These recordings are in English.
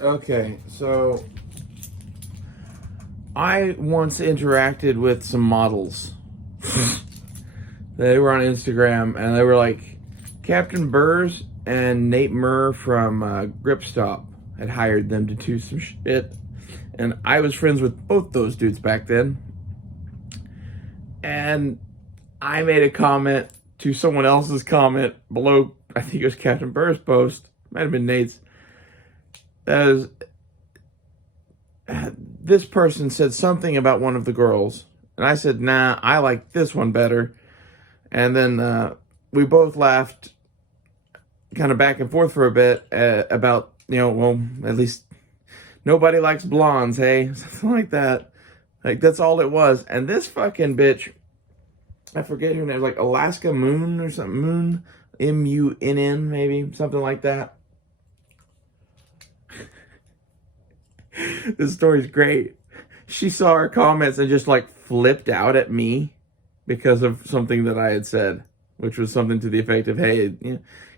Okay, so I once interacted with some models. They were on Instagram and they were like, Captain Burrs and Nate Murr from Grip Stop had hired them to do some shit. And I was friends with both those dudes back then. And I made a comment to someone else's comment below, I think it was Captain Burr's post, might have been Nate's. That was, this person said something about one of the girls. And I said, nah, I like this one better. And then we both laughed kind of back and forth for a bit about, well, at least nobody likes blondes, hey? Something like that. Like, that's all it was. And this fucking bitch, I forget her name, like Alaska Moon or something. Moon, M-U-N-N, maybe, something like that. This story's great. She saw our comments and just like flipped out at me because of something that I had said, which was something to the effect of, hey,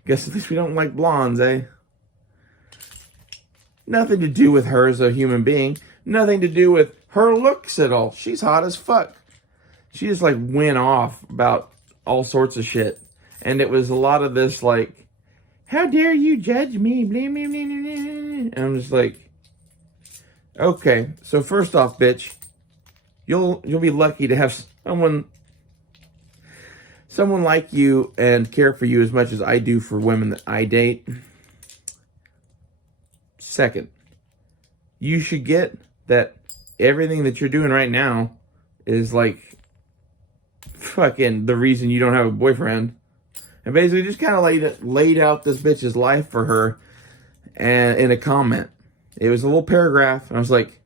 guess at least we don't like blondes, eh? Nothing to do with her as a human being. Nothing to do with her looks at all. She's hot as fuck. She just like went off about all sorts of shit. And it was a lot of this like, how dare you judge me? Blah, blah, blah, blah. And I'm just like, okay, so first off, bitch, you'll be lucky to have someone like you and care for you as much as I do for women that I date. Second, you should get that everything that you're doing right now is like fucking the reason you don't have a boyfriend. And basically just kind of laid out this bitch's life for her and in a comment. It was a little paragraph, and I was like,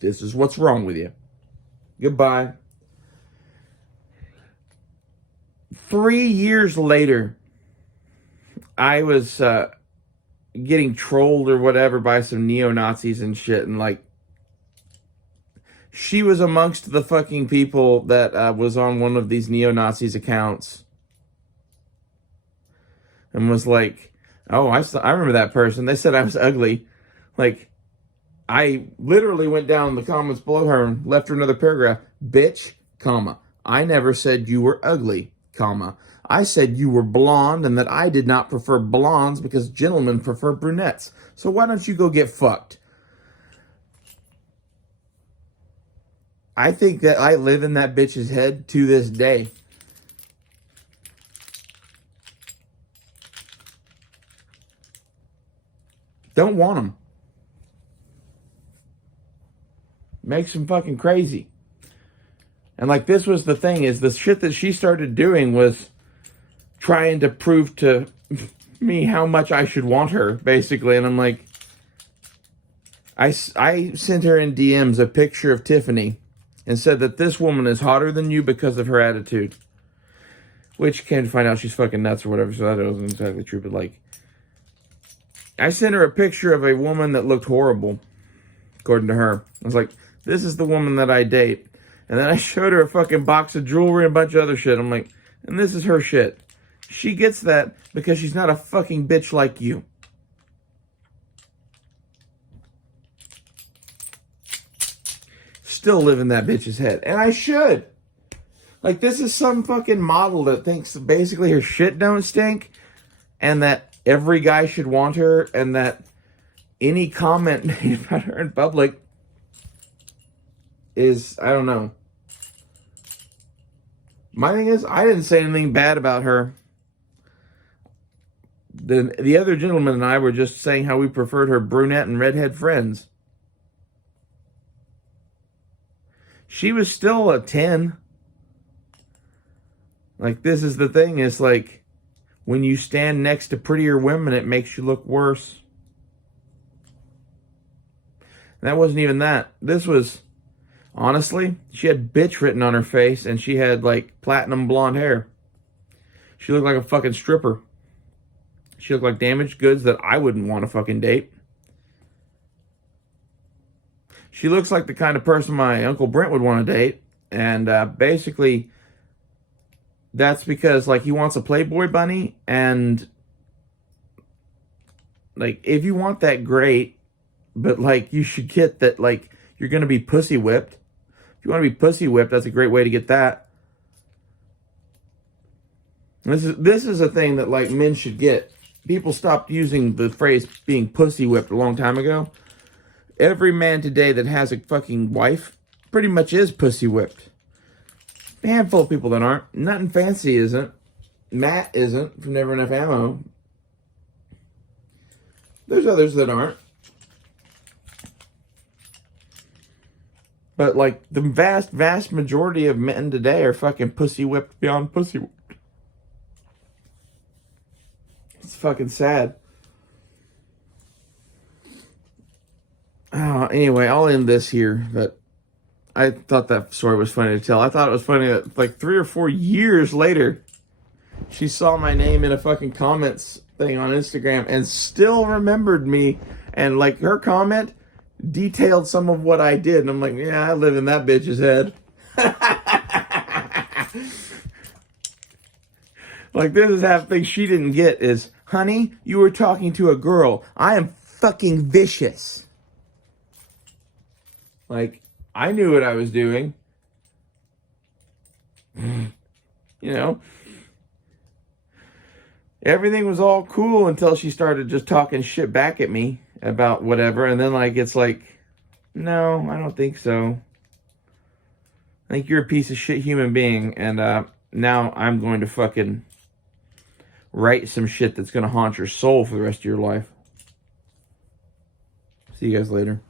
this is what's wrong with you. Goodbye. 3 years later, I was getting trolled or whatever by some neo-Nazis and shit, and like, she was amongst the fucking people that was on one of these neo-Nazis accounts. And was like, oh, I remember that person. They said I was ugly. Like, I literally went down the comments below her and left her another paragraph. Bitch, comma, I never said you were ugly, comma. I said you were blonde and that I did not prefer blondes because gentlemen prefer brunettes. So why don't you go get fucked? I think that I live in that bitch's head to this day. Don't want them. Makes them fucking crazy. And like, this was the thing, is the shit that she started doing was trying to prove to me how much I should want her, basically. And I'm like, I sent her in DMs a picture of Tiffany and said that this woman is hotter than you because of her attitude. Which came to find out she's fucking nuts or whatever, so that wasn't exactly true, but like, I sent her a picture of a woman that looked horrible, according to her. I was like, this is the woman that I date. And then I showed her a fucking box of jewelry and a bunch of other shit. I'm like, and this is her shit. She gets that because she's not a fucking bitch like you. Still live in that bitch's head. And I should. Like, this is some fucking model that thinks basically her shit don't stink and that every guy should want her, and that any comment made about her in public is, I don't know. My thing is, I didn't say anything bad about her. The other gentleman and I were just saying how we preferred her brunette and redhead friends. She was still a 10. Like, this is the thing, is like, when you stand next to prettier women, it makes you look worse. And that wasn't even that. This was, honestly, she had bitch written on her face, and she had, like, platinum blonde hair. She looked like a fucking stripper. She looked like damaged goods that I wouldn't want to fucking date. She looks like the kind of person my Uncle Brent would want to date. And basically, that's because, like, he wants a Playboy bunny, and, like, if you want that, great, but like you should get that like you're gonna be pussy whipped. If you want to be pussy whipped, that's a great way to get that. This is a thing that like men should get. People stopped using the phrase being pussy whipped a long time ago. Every man today that has a fucking wife pretty much is pussy whipped. A handful of people that aren't. Nothing fancy isn't. Matt isn't from Never Enough Ammo. There's others that aren't. But like the vast majority of men today are fucking pussy whipped beyond pussy whipped. It's fucking sad. Anyway, I'll end this here, but I thought that story was funny to tell. I thought it was funny that like 3 or 4 years later, she saw my name in a fucking comments thing on Instagram and still remembered me. And like her comment detailed some of what I did. And I'm like, yeah, I live in that bitch's head. Like this is half the thing she didn't get is, honey, you were talking to a girl. I am fucking vicious. Like, I knew what I was doing. You know? Everything was all cool until she started just talking shit back at me about whatever. And then, like, it's like, no, I don't think so. I think you're a piece of shit human being. And now I'm going to fucking write some shit that's going to haunt your soul for the rest of your life. See you guys later.